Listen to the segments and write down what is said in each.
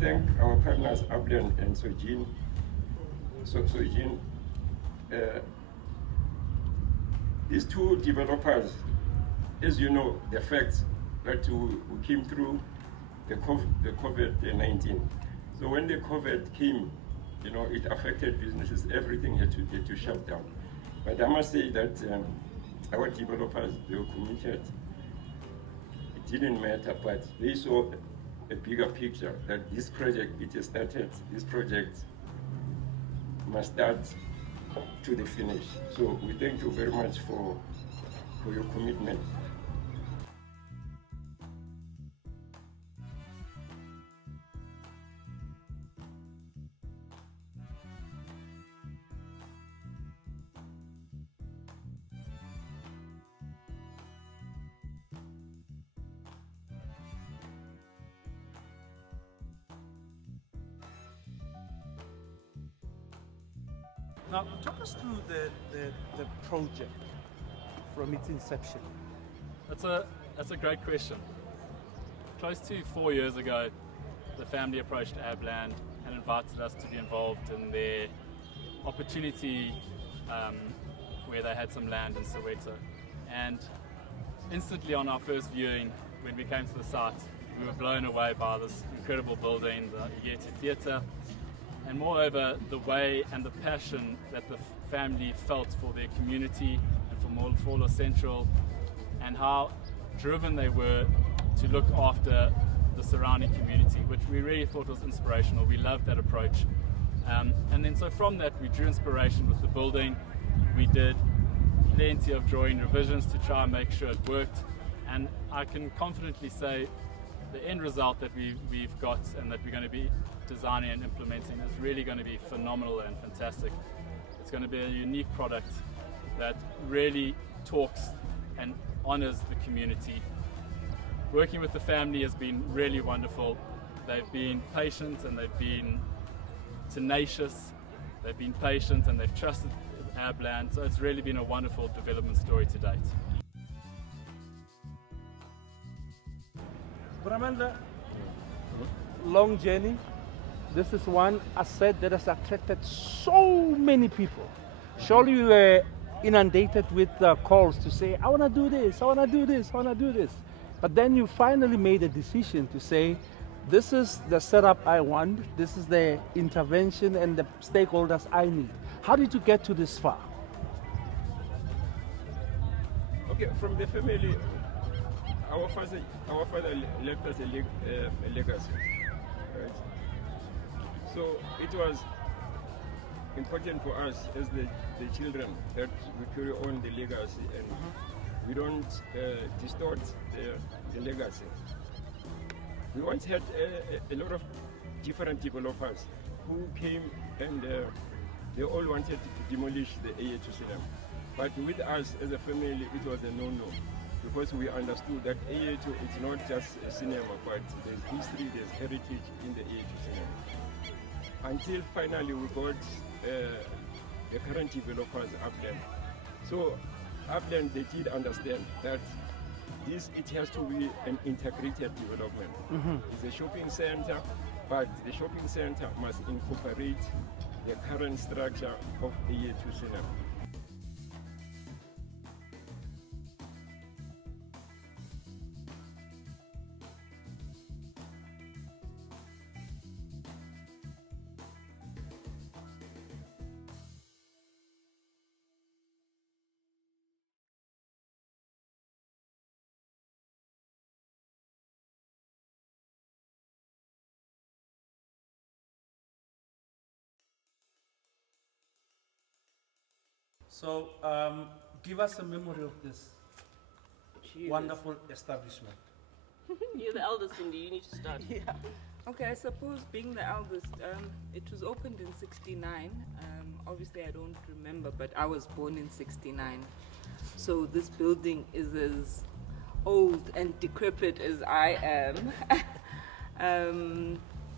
thank our partners, Upland and Sojin. These two developers, as you know, the facts that we came through the COVID-19. So when the COVID came, you know, it affected businesses. Everything had to shut down. But I must say that our developers, they were committed. It didn't matter, but they saw a bigger picture that this project, it has started. This project must start to the finish. So we thank you very much for your commitment. Now, talk us through the project from its inception. That's a great question. Close to 4 years ago, the family approached Abland and invited us to be involved in their opportunity where they had some land in Soweto. And instantly on our first viewing, when we came to the site, we were blown away by this incredible building, the Yeti Theatre, and moreover, the way and the passion that the family felt for their community and for Molokoane Central, and how driven they were to look after the surrounding community, which we really thought was inspirational. We loved that approach. And then so from that, we drew inspiration with the building. We did plenty of drawing revisions to try and make sure it worked. And I can confidently say the end result that we've got and that we're going to be designing and implementing is really going to be phenomenal and fantastic. It's going to be a unique product that really talks and honors the community. Working with the family has been really wonderful. They've been patient and they've been tenacious. They've been patient and they've trusted Abland. So it's really been a wonderful development story to date. Mandla, long journey. This is one asset that has attracted so many people. Surely you were inundated with calls to say, I want to do this, I want to do this, I want to do this. But then you finally made a decision to say, this is the setup I want, this is the intervention and the stakeholders I need. How did you get to this far? Okay, from the family, our father left us a legacy, right? So it was important for us as the children that we carry on the legacy and we don't distort the legacy. We once had a lot of different developers who came and they all wanted to demolish the AA2 cinema. But with us as a family, it was a no-no, because we understood that AA2 is not just a cinema, but there's history, there's heritage in the AA2 cinema. Until finally we got the current developers, Upland. So Upland, they did understand that it has to be an integrated development. It's a shopping center, but the shopping center must incorporate the current structure of AA2 cinema. So give us a memory of this wonderful establishment. You're the eldest, Sindi, you need to start. Yeah. Okay, I suppose being the eldest, it was opened in '69. Obviously I don't remember, but I was born in '69. So this building is as old and decrepit as I am.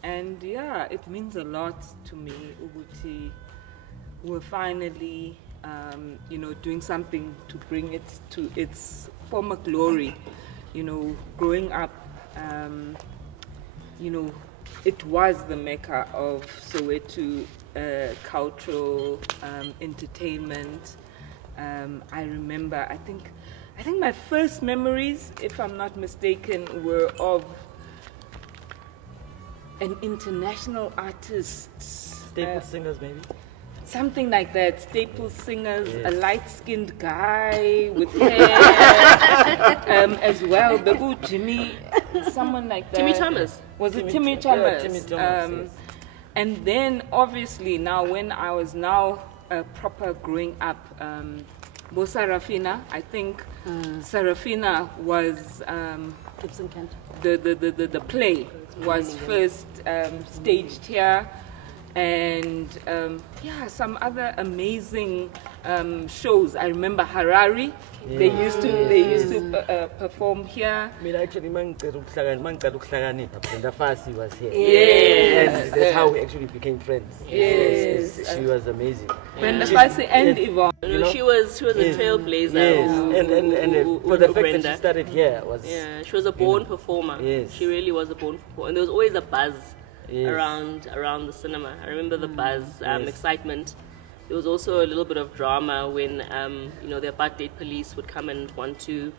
And yeah, it means a lot to me, Uguti. We're finally doing something to bring it to its former glory. Growing up, it was the mecca of Soweto cultural entertainment. I remember, I think my first memories, if I'm not mistaken, were of an international artist. Staple singers, maybe? Something like that. Staple singers, a light-skinned guy with hair as well. Bebu Jimmy, someone like that. Timmy Thomas. Was it Timmy Thomas? Yeah, Timmy Thomas, yes. And then, obviously, now when I was now proper growing up, Bo Sarafina, I think Sarafina was the play was first staged here, and yeah, some other amazing shows. I remember Harari. They used to perform here. I mean, actually, Brenda Fassie was here. Yes. And that's how we actually became friends. Yes. She was amazing. Brenda Fassie and Yvonne. You know, she was a trailblazer. Yes. Who For the fact Brenda. that she started here was... Yeah, she was a born performer. Yes. She really was a born performer. And there was always a buzz Yes. around the cinema. I remember the buzz, excitement. There was also a little bit of drama when you know, the Apartheid police would come and want to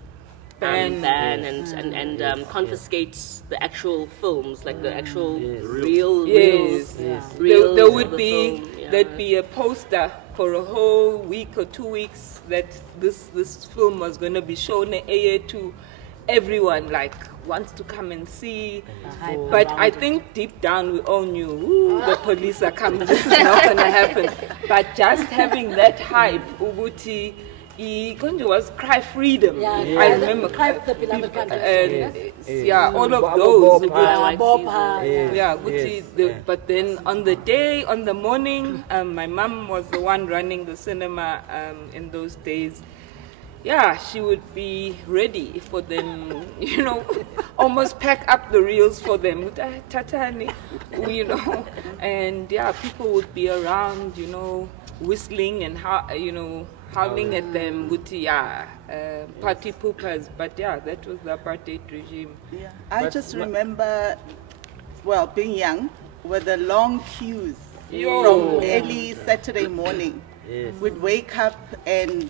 ban and confiscate the actual films, like the actual reels. There would be there'd be a poster for a whole week or 2 weeks that this film was going to be shown to everyone, like wants to come and see. But I think deep down we all knew, ooh, the police are coming, this is not going to happen. But just having that hype, Ubuti, Konjo was Cry Freedom. I remember Cry the beloved country. Yeah, all of those. But then on the morning, my mom was the one running the cinema in those days. Yeah, she would be ready for them, you know, almost pack up the reels for them, Tatani, you know, and yeah, people would be around, you know, whistling and howling at them, party poopers. But yeah, that was the apartheid regime. Yeah, I just remember, well, being young, with the long queues from early Saturday morning. Yes. We'd wake up and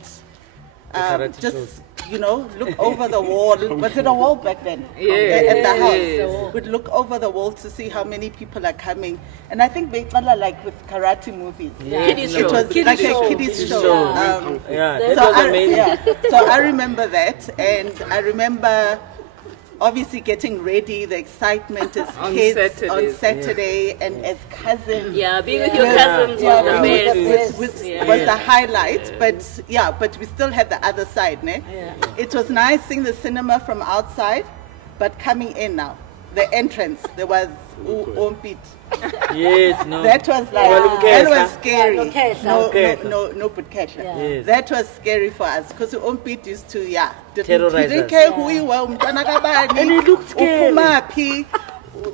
just, you know, look over the wall. Was it a wall back then? At the house. We'd look over the wall to see how many people are coming. And I think Beitala, like with karate movies. Kiddies It show. was like a kiddies show. That was amazing. So I remember that, and I remember obviously getting ready, the excitement as kids on Saturday, and as cousins. Yeah, being with your cousins was the best. Was the highlight, but we still had the other side, ne? It was nice seeing the cinema from outside, but coming in now, the entrance, there was Ompit. Yes, no. That was like, that was scary. No cash. Yes. That was scary for us because Ompit used to, terrorize didn't care who you were, and he looked scary.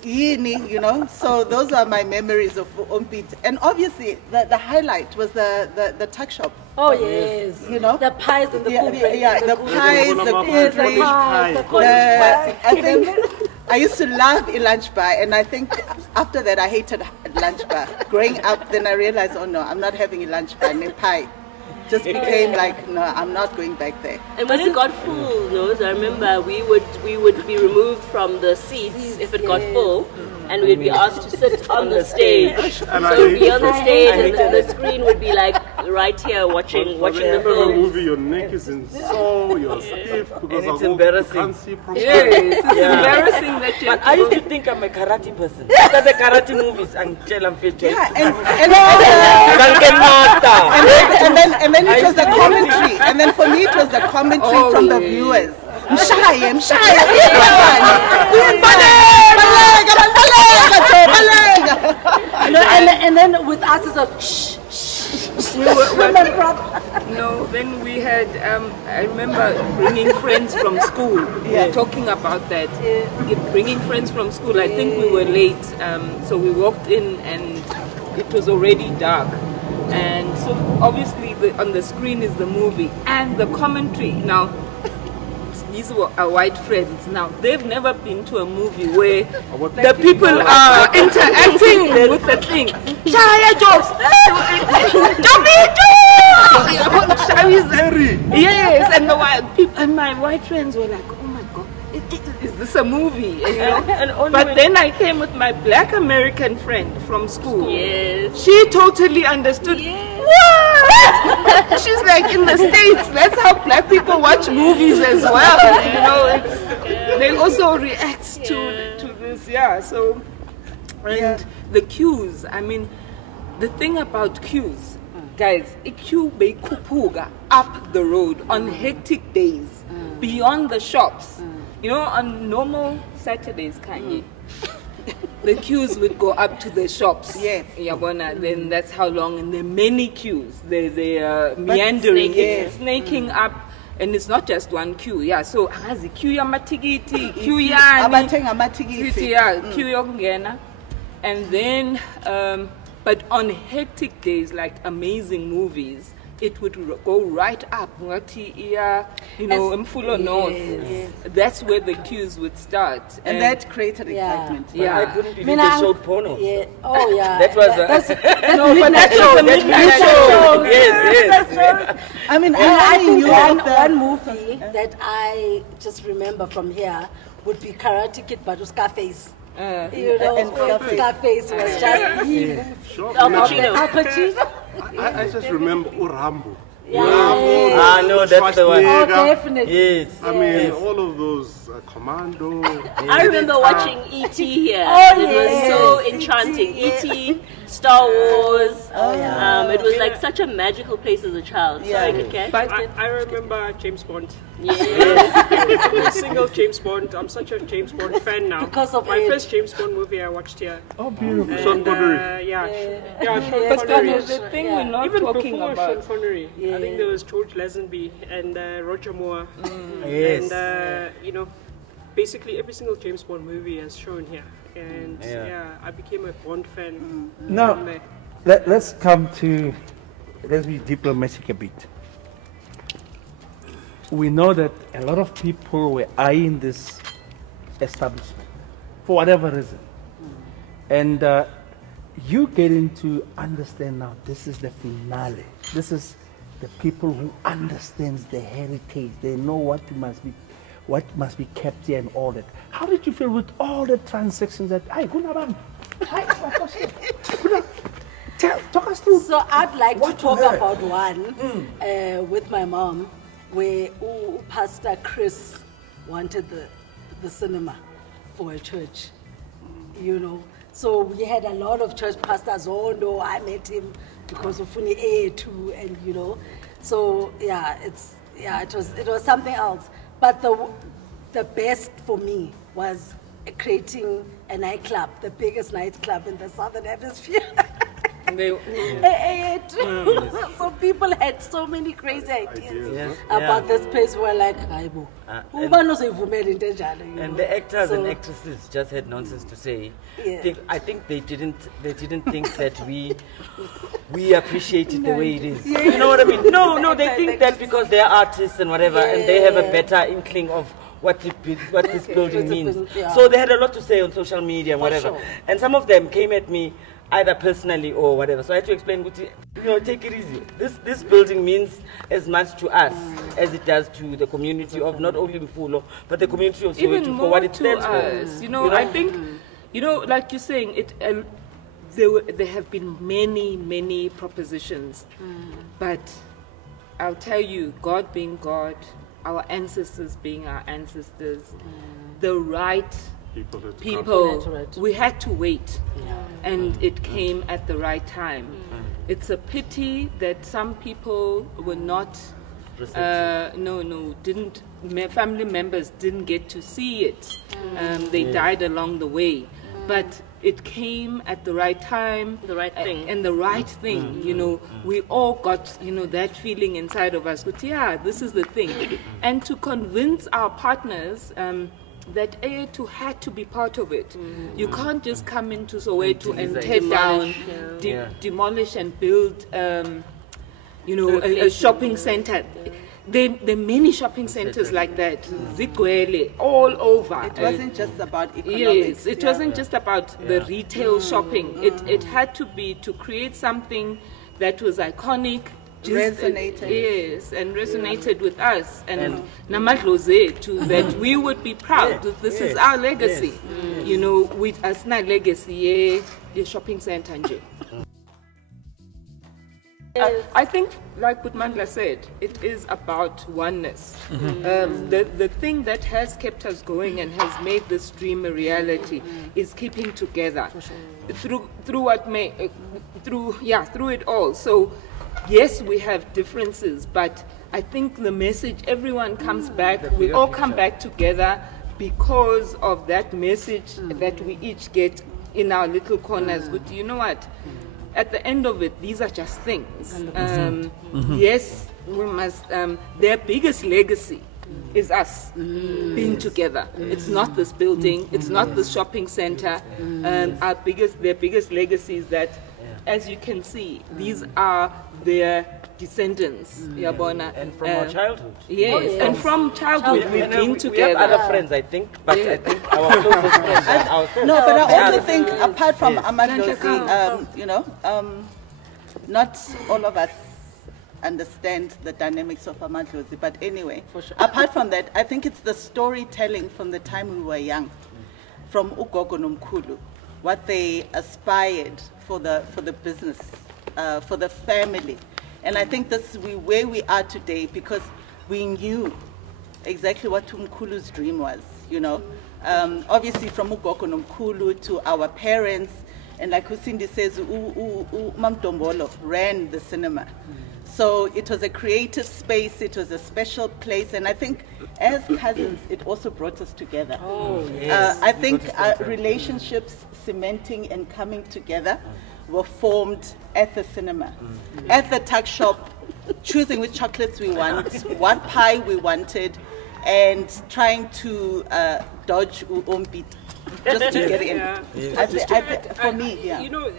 You know, so those are my memories of Ompit. And obviously, the highlight was the tuck shop. Oh yes, you know, the pies and the the pies, the cool drinks. I think I used to love a lunch bar, and I think after that I hated lunch bar. Growing up, then I realized, oh no, I'm not having a lunch bar. And a pie just became like, no, I'm not going back there. And when it got full, Nozi, I remember we would be removed from the seats if it got full, and we'd be asked to sit on the stage. So we'd be on the stage, and the screen would be like right here watching the film. Movie, your neck is in so you're stiff because it's embarrassing. Can't see properly. Yes, it's embarrassing that you. I used to think I'm a karate person. Look at the karate movies and tell I'm fit. And then it was the commentary, and then for me it was the commentary from the viewers. And then with us it's a shh. Then we had, I remember bringing friends from school, talking about that, bringing friends from school. I think we were late, so we walked in and it was already dark. And so obviously on the screen is the movie and the commentary. Now, these are white friends. Now, they've never been to a movie where the people are interacting with the thing. Shaya jokes! Yes, and my white friends were like, oh my God, is this a movie? You know? But then I came with my black American friend from school. Yes. She totally understood. Yes. What? She's like, in the States, that's how black people watch movies as well. You know, they also react to this. Yeah. So, and the queues. I mean, the thing about queues, guys, a queue be kupuga up the road on hectic days, beyond the shops. You know, on normal Saturdays, Kanye, the queues would go up to the shops. Yes. Yabona, then that's how long, and there are many queues. They're meandering, snaking up, and it's not just one queue. Yeah, so has the queue yamatigiti, queue queue yongena, and then, but on hectic days, like amazing movies, it would go right up, you know, Mfulo North. Yes. That's where the queues would start. And that created excitement. Yeah. I couldn't believe they showed porno. Yeah. Oh, yeah. That was no, but that show. Yes. I mean, I think one movie that I just remember from here would be Karate Kid, but with Scarface. You know, Scarface was just Al Pacino. I just remember Rambo. Ah, no, that's the one. Oh, definitely. Yes. I mean, all of those Commando. I remember watching E.T. here. Oh, it was so enchanting. E.T., Star Wars. Oh, yeah. It was like such a magical place as a child. Sorry, Kit Kat. But I remember James Bond. Yes. Every single James Bond. I'm such a James Bond fan now. Because of my first James Bond movie I watched here. Oh, beautiful. And, Sean But Connery. the thing we're not Even talking before about. Sean Connery, I think there was George Lazenby and Roger Moore. Yes. And, you know, basically every single James Bond movie has shown here. And I became a Bond fan. Now, let's be diplomatic a bit. We know that a lot of people were eyeing this establishment for whatever reason. And you getting to understand now, this is the finale. This is the people who understands the heritage. They know what must be kept here and all that. How did you feel with all the transactions that talk us through? So I'd like to talk about one with my mom, where Pastor Chris wanted the cinema for a church, you know. So we had a lot of church pastors. Oh no, I met him because of Funi A2, and you know. So it was something else. But the best for me was creating a nightclub, the biggest nightclub in the Southern Hemisphere. So people had so many crazy ideas about this place. We're like, and the actors and actresses just had nonsense to say. I think they didn't think that we appreciate it the way it is. You know what I mean? No, they think that because they're artists and whatever, and they have a better inkling of what this building means. So they had a lot to say on social media and whatever. Sure. And some of them came at me either personally or whatever. So I had to explain, you know, take it easy. This building means as much to us as it does to the community of not only Mfulo, but the community of Soweto for what it stands for. You know, I think, you know, like you're saying, there have been many propositions. But I'll tell you, God being God, our ancestors being our ancestors, the right people, we had to wait, and it came at the right time. It's a pity that some people were not, family members didn't get to see it. They died along the way, but it came at the right time, the right thing, and the right thing. You know, we all got, you know, that feeling inside of us. But yeah, this is the thing, and to convince our partners that A2 had to be part of it. You can't just come into Soweto and tear down, demolish and build, you know, a shopping center. there are many shopping centers like that, Zigwele, all over. It wasn't just about economics. Yes, it wasn't just about the retail shopping. It had to be to create something that was iconic, resonated. Yes, and resonated with us. And Namadloze too, that we would be proud that this is our legacy. You know, with us na legacy, the shopping center. I think, like what Mandla said, it is about oneness. The thing that has kept us going and has made this dream a reality is keeping together through it all. So yes, we have differences, but I think the message, everyone comes back, we all come back together because of that message that we each get in our little corners. But you know what? At the end of it, these are just things. Yes, we must. Their biggest legacy is us being together. It's not this building. It's not the shopping center. Their biggest legacy is that, as you can see, these are their descendants. And from our childhood. Yes, and from childhood we've been together. We have other friends, I think, but I think our closest friends are ourselves. No, but I also think, apart from Amadlozi, not all of us understand the dynamics of Amadlozi, but anyway, apart from that, I think it's the storytelling from the time we were young, from Ugogo Nomkhulu, what they aspired for the business, for the family. And I think this is where we are today because we knew exactly what Umkhulu's dream was, you know. Obviously from Ugogo Nomkhulu to our parents, and like Sindi says, Mam Dombolo ran the cinema. So it was a creative space, it was a special place, and I think as cousins, it also brought us together. I think relationships cementing and coming together were formed at the cinema, at the tuck shop, choosing which chocolates we want, what pie we wanted, and trying to dodge uombit just to get in. For me, You know,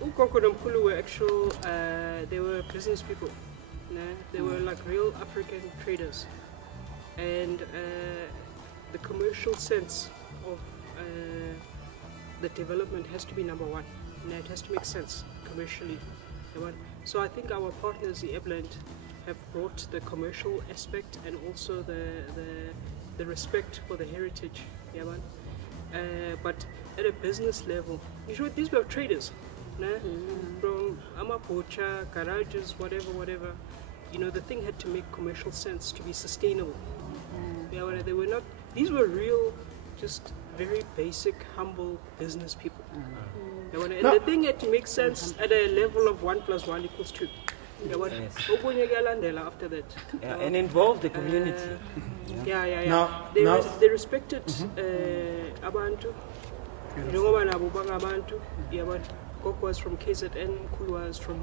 Ugogo Nomkhulu were actual, they were business people. They were like real African traders. And the commercial sense of the development has to be number one. It has to make sense commercially. So I think our partners, the Ebland, have brought the commercial aspect and also the respect for the heritage. But at a business level, these were traders. From Amapocha, garages, whatever. You know, the thing had to make commercial sense to be sustainable. They were not. These were real, just very basic, humble business people. And the thing had to make sense at a level of 1 + 1 = 2. After that. And involve the community. They respected Abantu. Koko was from KZN, Kulu was from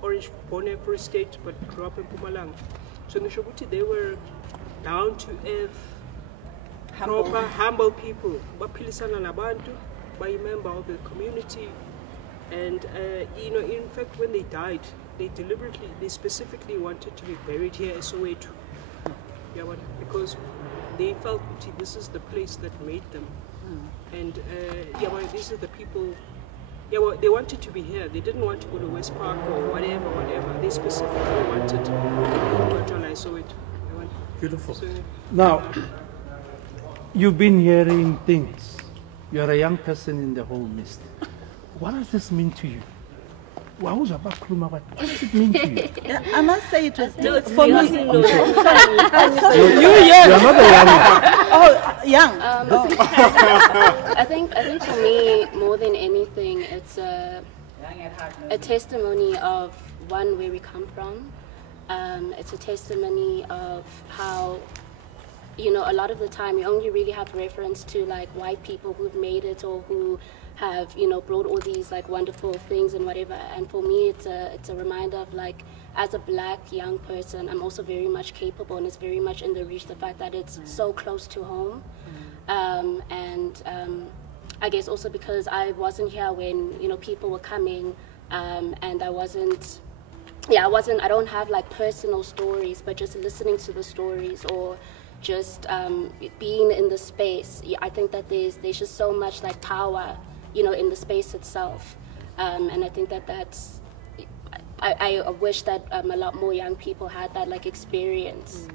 Orange Bone Free State, but grew up in Mpumalanga. So in the Shoguti, they were down to earth, proper, humble people. Bapilisana Nabantu, by a member of the community. And, in fact, when they died, they specifically wanted to be buried here at Soweto. Because they felt this is the place that made them. And, these are the people. They wanted to be here. They didn't want to go to West Park or whatever. They specifically wanted to go to Soweto. Beautiful. So, now, you've been hearing things. You're a young person in the whole midst. What does this mean to you? What does it mean to you? I must say it was for me. You're not a young. Young. I think for me, more than anything, it's a testimony of one, where we come from. It's a testimony of how, a lot of the time you only really have reference to like white people who've made it or who have, brought all these like wonderful things and whatever. And for me, it's a reminder of like, as a black young person, I'm also very much capable, and it's very much in the reach, the fact that it's so close to home. I guess also because I wasn't here when, people were coming, and I wasn't yeah, I don't have like personal stories, but just listening to the stories or just being in the space, I think that there's just so much like power, you know, in the space itself. And I think that's, I wish that a lot more young people had that like experience.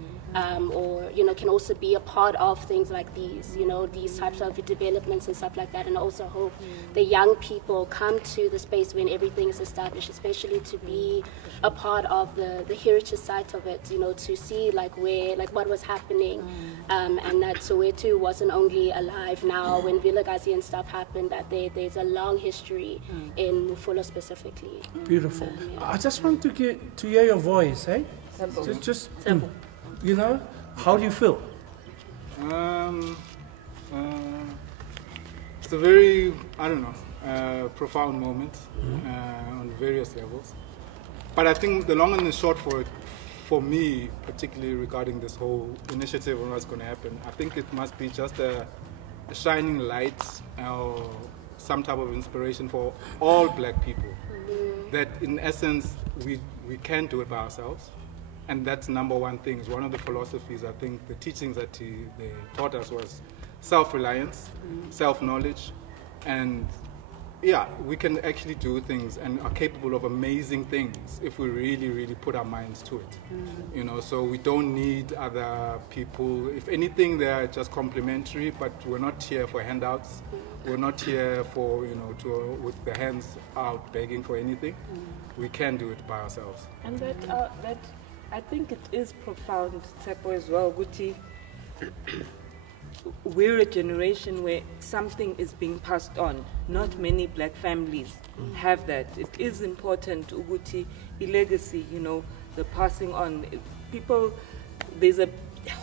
Or, you know, can also be a part of things like these, you know, these types of developments and stuff like that. And I also hope the young people come to the space when everything is established, especially to be a part of the heritage side of it, you know, to see like what was happening, and that Soweto wasn't only alive now when Vilakazi and stuff happened, that there's a long history in Mufolo specifically. Beautiful. I just want to hear your voice, eh? Just you know, how do you feel? It's a very, I don't know, profound moment on various levels. But I think the long and the short for it, for me, particularly regarding this whole initiative and what's going to happen, I think it must be just a shining light or some type of inspiration for all black people. That in essence, we can do it by ourselves. And that's number one thing. One of the philosophies, I think, the teachings that they taught us was self-reliance, self-knowledge, and yeah, we can actually do things and are capable of amazing things if we really, really put our minds to it. You know, so we don't need other people. If anything, they're just complimentary, but we're not here for handouts. We're not here for, you know, with the hands out begging for anything. We can do it by ourselves. And that I think it is profound, Tshepo, as well, Guti. We're a generation where something is being passed on. Not many black families have that. It is important, Uguti, legacy, you know, the passing on. People, there's a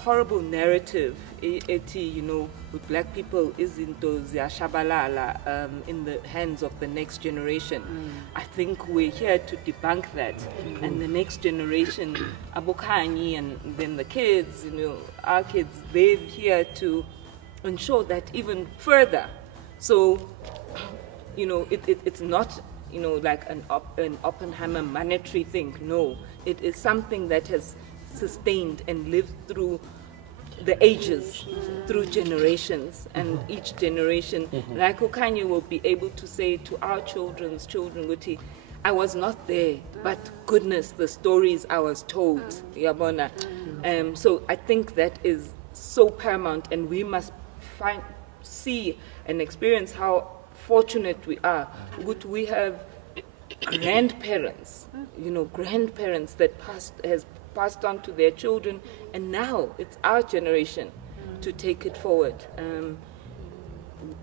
horrible narrative, you know, with black people is into Shabalala in the hands of the next generation. I think we're here to debunk that. And the next generation, Abokhani and then the kids, you know, our kids, they're here to ensure that even further. So, you know, it's not, you know, like an Oppenheimer monetary thing. No, it is something that has sustained and lived through the ages, through generations, and each generation, like Khanyisile will be able to say to our children's children, Guti, I was not there, but goodness, the stories I was told, Yabona. So I think that is so paramount, and we must see and experience how fortunate we are. We have grandparents, you know, grandparents that has passed on to their children, and now it's our generation to take it forward.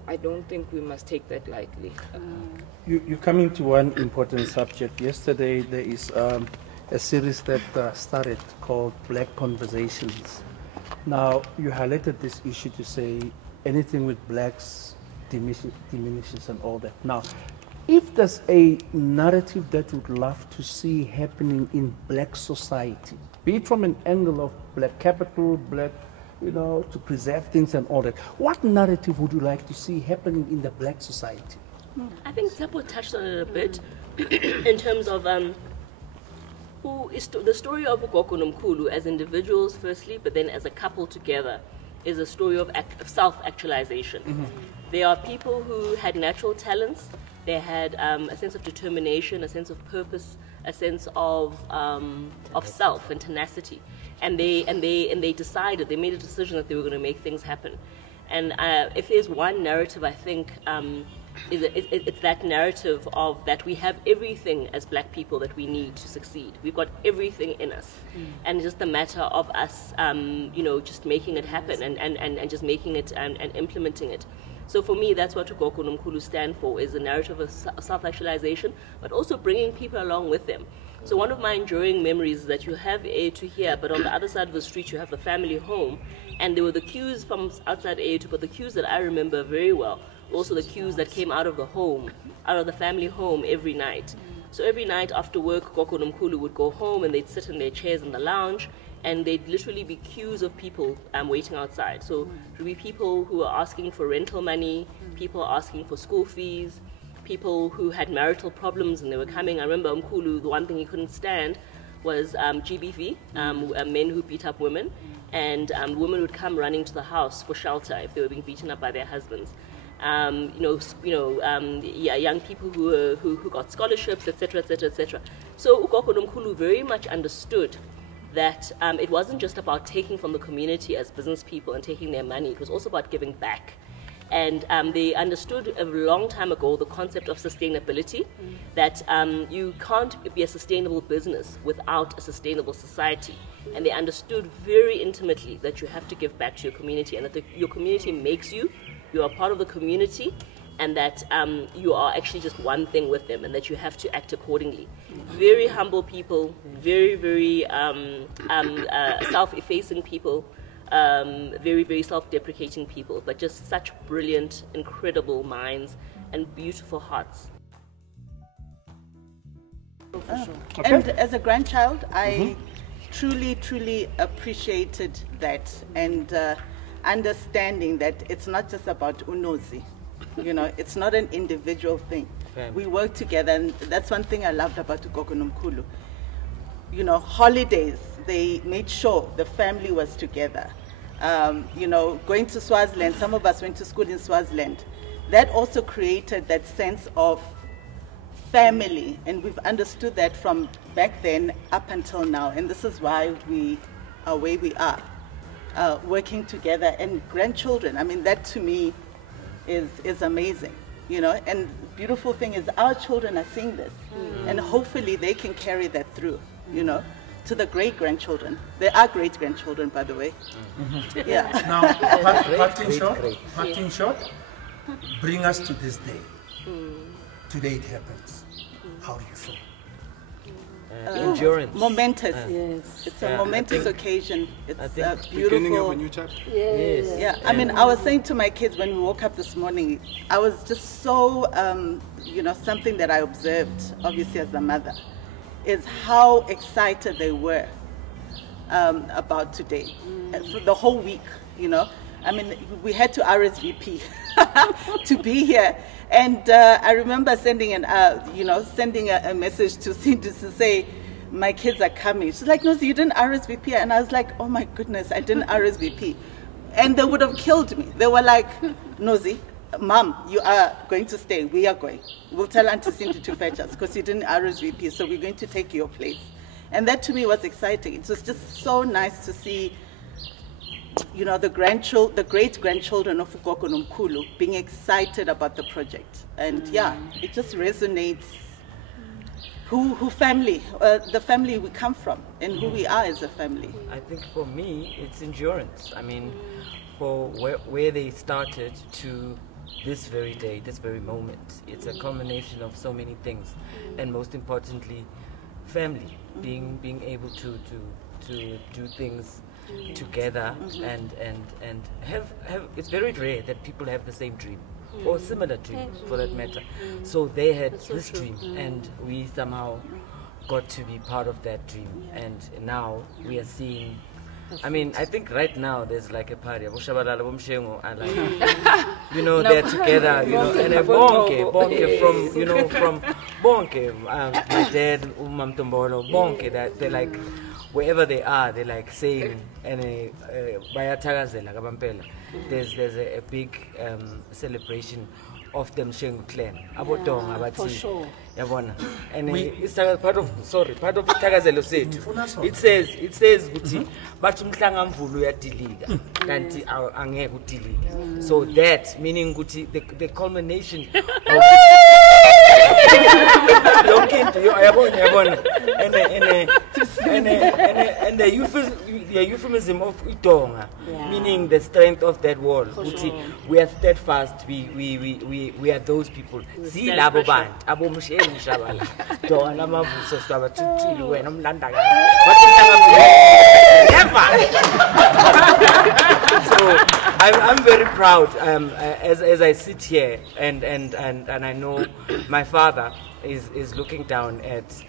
I don't think we must take that lightly. You're coming to one important subject. Yesterday there is a series that started called Black Conversations. Now you highlighted this issue to say anything with blacks diminishes and all that. Now, if there's a narrative that would love to see happening in black society, be it from an angle of black capital, black, you know, to preserve things and all that, what narrative would you like to see happening in the black society? I think Tshepo touched on it a bit in terms of who is the story of Ugogo Nomkhulu as individuals firstly, but then as a couple together is a story of self-actualization. There are people who had natural talents. They had a sense of determination, a sense of purpose, a sense of self and tenacity, and they decided, they made a decision that they were going to make things happen. And if there's one narrative, I think it's that narrative of that we have everything as black people that we need to succeed. We've got everything in us, and it's just a matter of us, you know, just making it happen and just making it and implementing it. So for me, that's what Ugogo Nomkhulu stand for, is a narrative of self-actualization, but also bringing people along with them. So one of my enduring memories is that you have A2 here, but on the other side of the street you have the family home, and there were the queues from outside A2, but the queues that I remember very well, also the queues that came out of the home, out of the family home every night. So every night after work, Ugogo Nomkhulu would go home and they'd sit in their chairs in the lounge, and they'd literally be queues of people waiting outside. So it would be people who are asking for rental money, people asking for school fees, people who had marital problems and they were coming. I remember Mkulu, the one thing he couldn't stand was GBV, men who beat up women, and women would come running to the house for shelter if they were being beaten up by their husbands. Young people who got scholarships, etc., etc., etc. So Ukoko Nomkhulu very much understood that it wasn't just about taking from the community as business people and taking their money. It was also about giving back. And they understood a long time ago the concept of sustainability, that you can't be a sustainable business without a sustainable society. And they understood very intimately that you have to give back to your community, and that your community makes you. You are part of the community, and that you are actually just one thing with them, and that you have to act accordingly. Very humble people, very, very self-effacing people, very, very self-deprecating people, but just such brilliant, incredible minds and beautiful hearts. And as a grandchild, I truly, truly appreciated that, and understanding that it's not just about Unozi. You know, it's not an individual thing. We work together, and that's one thing I loved about Ukoko Nomkhulu. You know, holidays, they made sure the family was together. You know, going to Swaziland, some of us went to school in Swaziland. That also created that sense of family, and we've understood that from back then up until now, and this is why we are where we are, working together. And grandchildren, I mean, that to me is amazing, you know. And beautiful thing is our children are seeing this, and hopefully they can carry that through, you know, to the great-grandchildren. They are great-grandchildren, by the way. Yeah. Now, parting shot, bring us to this day. Today it happens. How do you feel? Endurance. Momentous. Yes. It's a momentous occasion. It's a beautiful. Beginning of a new chapter. Yes. Yeah, I mean, I was saying to my kids when we woke up this morning, I was just so, you know, something that I observed, obviously as a mother, is how excited they were about today. For the whole week, you know. I mean, we had to RSVP to be here. And I remember sending a message to Sindi to say, my kids are coming. She's like, Nozi, you didn't RSVP. And I was like, oh my goodness, I didn't RSVP. And they would have killed me. They were like, Nozi, Mom, you are going to stay. We are going. We'll tell Auntie Sindi to fetch us because you didn't RSVP, so we're going to take your place. And that to me was exciting. It was just so nice to see, you know, the great-grandchildren of Ukoko Nomkhulu being excited about the project. And yeah, it just resonates the family we come from and who we are as a family. I think for me, it's endurance. I mean, for where they started to this very day, this very moment, it's a combination of so many things. And most importantly, family, being able to do things together and have it's very rare that people have the same dream or similar dreams for that matter. So they had this dream, and we somehow got to be part of that dream, and now we are seeing, I mean, I think right now there's like a party. Tshabalala, Mshengu, and like, you know, they're together, you know, and a bonke from, you know, from bonke, my dad, Mtombolo, bonke, that they're like, wherever they are, they're like saying, and there's a big celebration of the Mshengu clan. For sure. And it's part of Tagazelo said. It says ukuthi bathi umhlanga mvulu uyadilika kanti angeke udilike. So that meaning ukuthi the culmination of and the euphemism of Itonga, meaning the strength of that wall. We are steadfast. We are those people. See labo band, abo Mshengu Tshabalala. Dona mavuso staba tutili wena umlanda never. So I'm very proud as I sit here and I know my father is looking down at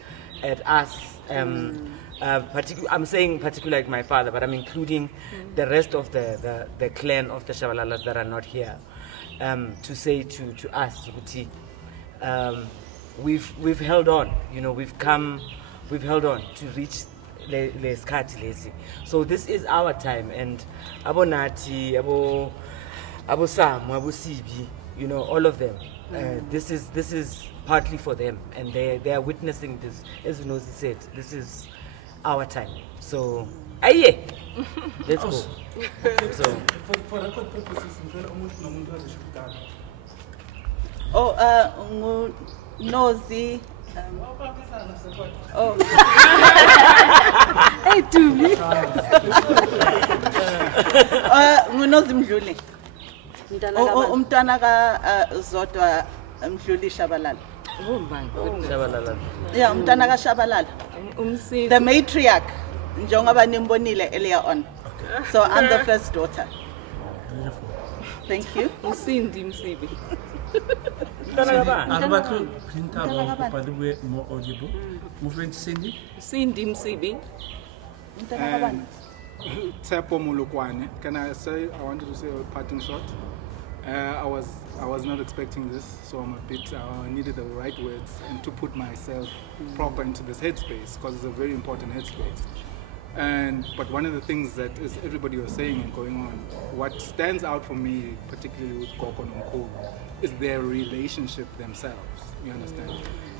us. I'm saying particularly like my father, but I'm including the rest of the clan of the Tshabalalas that are not here, to say to us, we've held on. We've held on to reach Khethile. So this is our time, and Abo Nati, Abo Sam, Abo Msibi, all of them. This is partly for them, and they are witnessing this. As Nozi said, this is our time. So, aye, let's go. So, for record purposes, Nozi. Hey, Dubi. Nozi Mdluli. Umntwana ka Zodwa Mdluli Tshabalala. Oh my goodness. Tshabalala. Yeah, umntwana ka Tshabalala. The matriarch, njengoba nimbonile earlier on. So I'm the first daughter. Thank you. Sindi Msibi. More audible. Moving Sindi. Sindi Msibi. Tshepo Molokoane. Can I say, I wanted to say a parting shot. I was not expecting this, so I'm a bit, I needed the right words and to put myself proper into this headspace, because it's a very important headspace. But one of the things that is everybody was saying and going on, what stands out for me, particularly with Koko and Nkulu, is their relationship themselves, you understand?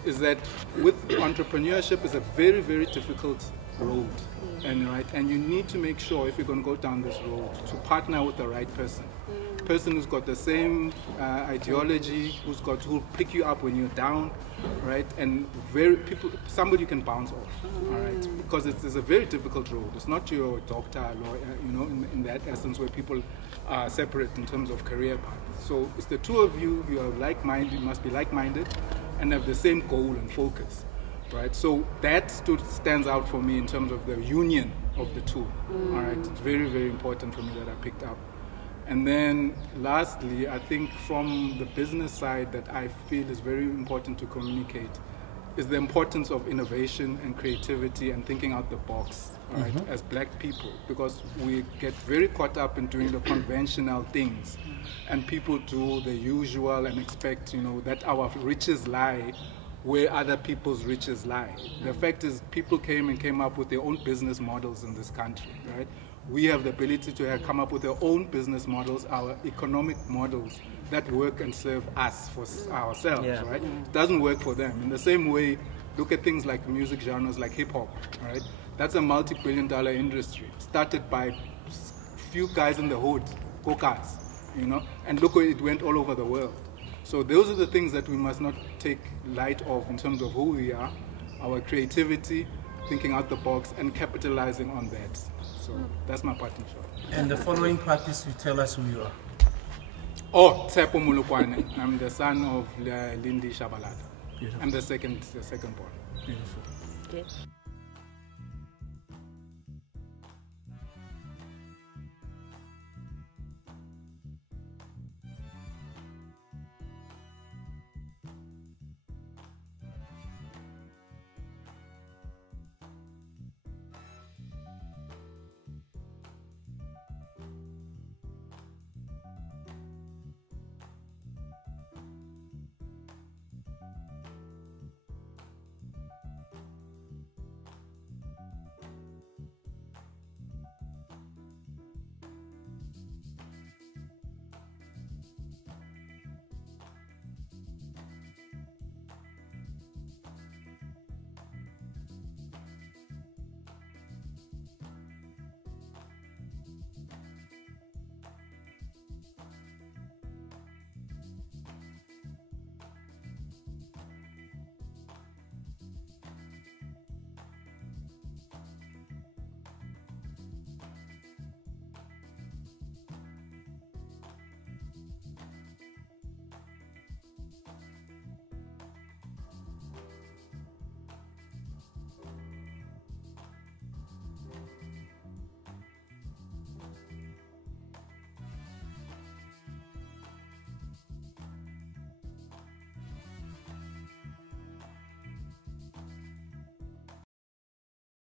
Is that with entrepreneurship is a very, very difficult road, and you need to make sure, if you're going to go down this road, to partner with the right person. Person who's got the same ideology, who'll pick you up when you're down, right? And somebody you can bounce off, all right? Because it's a very difficult road. It's not your doctor, lawyer, in that essence where people are separate in terms of career path. So it's the two of you. You are like-minded. You must be like-minded, and have the same goal and focus, right? So that stands out for me in terms of the union of the two, all right? It's very, very important for me that I picked up. And then lastly, I think from the business side that I feel is very important to communicate is the importance of innovation and creativity and thinking out the box, all right, as black people, because we get very caught up in doing the conventional things, and people do the usual and expect, that our riches lie where other people's riches lie. The fact is, people came up with their own business models in this country, right? We have the ability to come up with our own business models, our economic models that work and serve us for ourselves, right? It doesn't work for them. In the same way, look at things like music genres like hip-hop, right? That's a multi-billion-dollar industry, started by few guys in the hood, cokas, and look where it went all over the world. So those are the things that we must not take light of in terms of who we are, our creativity, thinking out the box, and capitalizing on that. So that's my parting shot. And the following part is you tell us who you are. Oh, Tshepo Molokoane. I'm the son of Lindi Tshabalala. I'm the second born. Beautiful. Okay.